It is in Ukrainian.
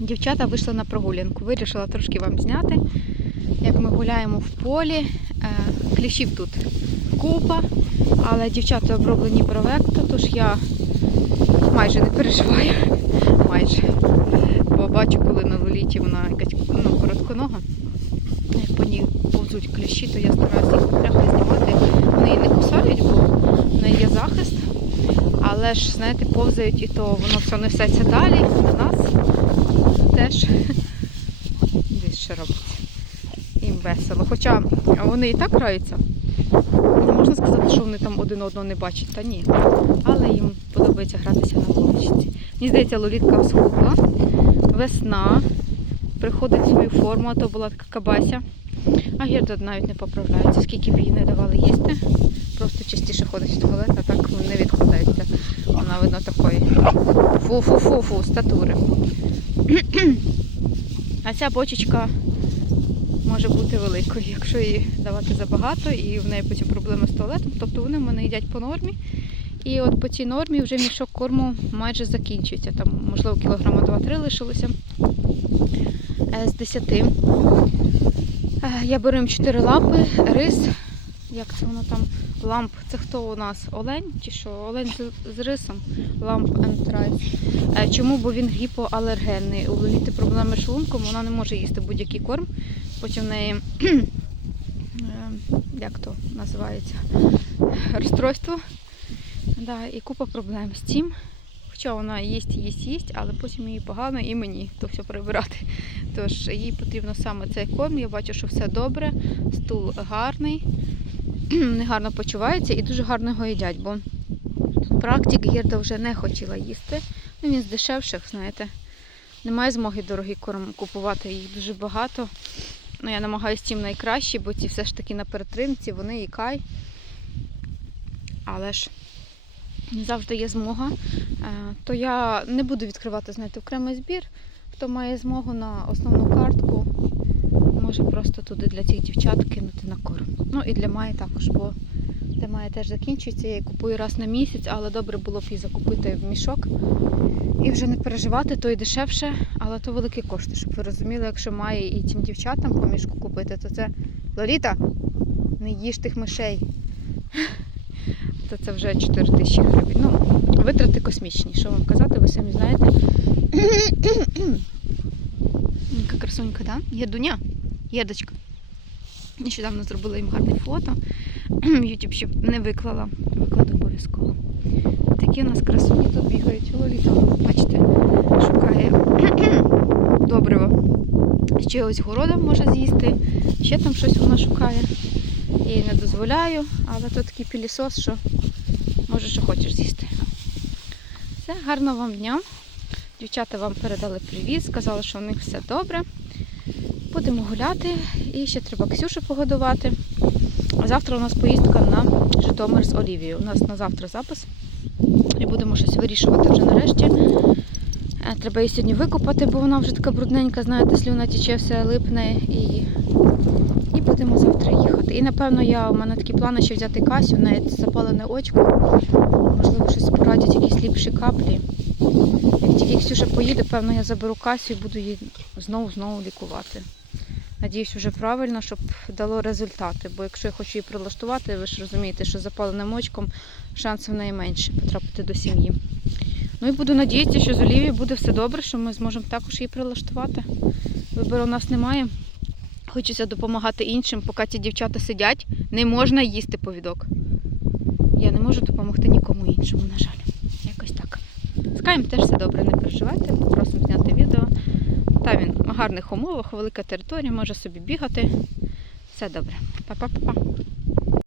Дівчата вийшли на прогулянку. Вирішила трошки вам зняти, як ми гуляємо в полі. Е, Кліщів тут купа, але дівчата оброблені бровекто, тож я майже не переживаю. Майже. Бо бачу, коли на лоліті вона якась ну, коротконога. Як по ній повзуть кліщі, то я стараюся їх прямо знімати. Вони її не кусають, бо в неї є захист. Але ж, знаєте, повзають і то воно все несеться далі на нас. Теж десь що робиться. Їм весело. Хоча вони і так граються. Не можна сказати, що вони там один одного не бачать, та ні. Але їм подобається гратися на вуличці. Мені здається, лолітка схудла. Весна приходить в свою форму, а то була така кабася. А Герда навіть не поправляється, скільки б їй не давали їсти. Просто частіше ходить в туалет, а так не відкладається. Вона видно такої фу-фу-фу-фу статури. А ця бочечка може бути великою, якщо її давати забагато і в неї потім проблеми з туалетом. Тобто вони в мене їдять по нормі. І от по цій нормі вже мішок корму майже закінчується. Там, можливо, кілограма 2-3 лишилося е, з 10. Е, Я беру їм 4 лапи, рис. Як це воно там? Ламп. Це хто у нас? Олень чи що? Олень з, рисом. Ламп and rice. Е, Чому? Бо він гіпоалергенний. У Лоліти проблеми з шлунком, вона не може їсти будь-який корм. Потім в неї, е, як то називається, розстройство. Да, і купа проблем з цим. Хоча вона їсть, їсть, їсть, але потім їй погано і мені то все прибирати. Тож їй потрібно саме цей корм. Я бачу, що все добре, стул гарний, не гарно почувається і дуже гарно його їдять, бо практик Гірда вже не хотіла їсти. Ну, він з дешевших, знаєте. Немає змоги дорогий корм купувати, їх дуже багато. Ну, я намагаюся тим найкраще, бо ці все ж таки на перетримці, вони і кай. Але ж не завжди є змога. Е, То я не буду відкривати, знаєте, окремий збір. Хто має змогу на основну картку, може просто туди для цих дівчат кинути на корм. Ну і для Маї також, бо для Маї теж закінчується. Я її купую раз на місяць, але добре було б її закупити в мішок. І вже не переживати, то і дешевше, але то великі кошти, щоб ви розуміли, якщо має і тим дівчатам по мішку купити, то це Лоліта, не їж тих мишей. То це вже 4 тисячі гривень. Ну, витрати космічні, що вам казати, ви самі знаєте. Яка красунька? Да? Єдуня, єдочка. Нещодавно зробила їм гарне фото. YouTube ще не виклала. Викладу обов'язково. Такі у нас красуні тут бігають. Лоліта, бачите, шукає добрива. Ще ось города може з'їсти, ще там щось вона шукає. Їй не дозволяю, але то такий пілісос, що може, що хочеш з'їсти. Все, гарного вам дня. Дівчата вам передали привіт, сказали, що у них все добре. Будемо гуляти і ще треба Ксюшу погодувати. Завтра у нас поїздка на Житомир з Олівією. У нас на завтра запис. І будемо щось вирішувати вже нарешті. Треба її сьогодні викупати, бо вона вже така брудненька, знаєте, слюна тече, все липне і, і будемо завтра їхати. І напевно я у мене такі плани ще взяти Касю, неї запалене очко. Можливо, щось порадять, якісь ліпші каплі. Як тільки Ксюша поїде, певно, я заберу Касю і буду її знову-знову лікувати. Надіюсь, вже правильно, щоб дало результати. Бо якщо я хочу її прилаштувати, ви ж розумієте, що запаленим очком шансів в неї менше потрапити до сім'ї. Ну і буду надіятися, що з Олівією буде все добре, що ми зможемо також її прилаштувати. Вибору у нас немає. Хочеться допомагати іншим, поки ці дівчата сидять, не можна їсти повідок. Я не можу допомогти нікому іншому, на жаль. Якось так. З Каєм теж все добре, не переживайте, попросимо зняти відео. Та він в гарних умовах, велика територія, може собі бігати. Все добре. Па-па-па-па.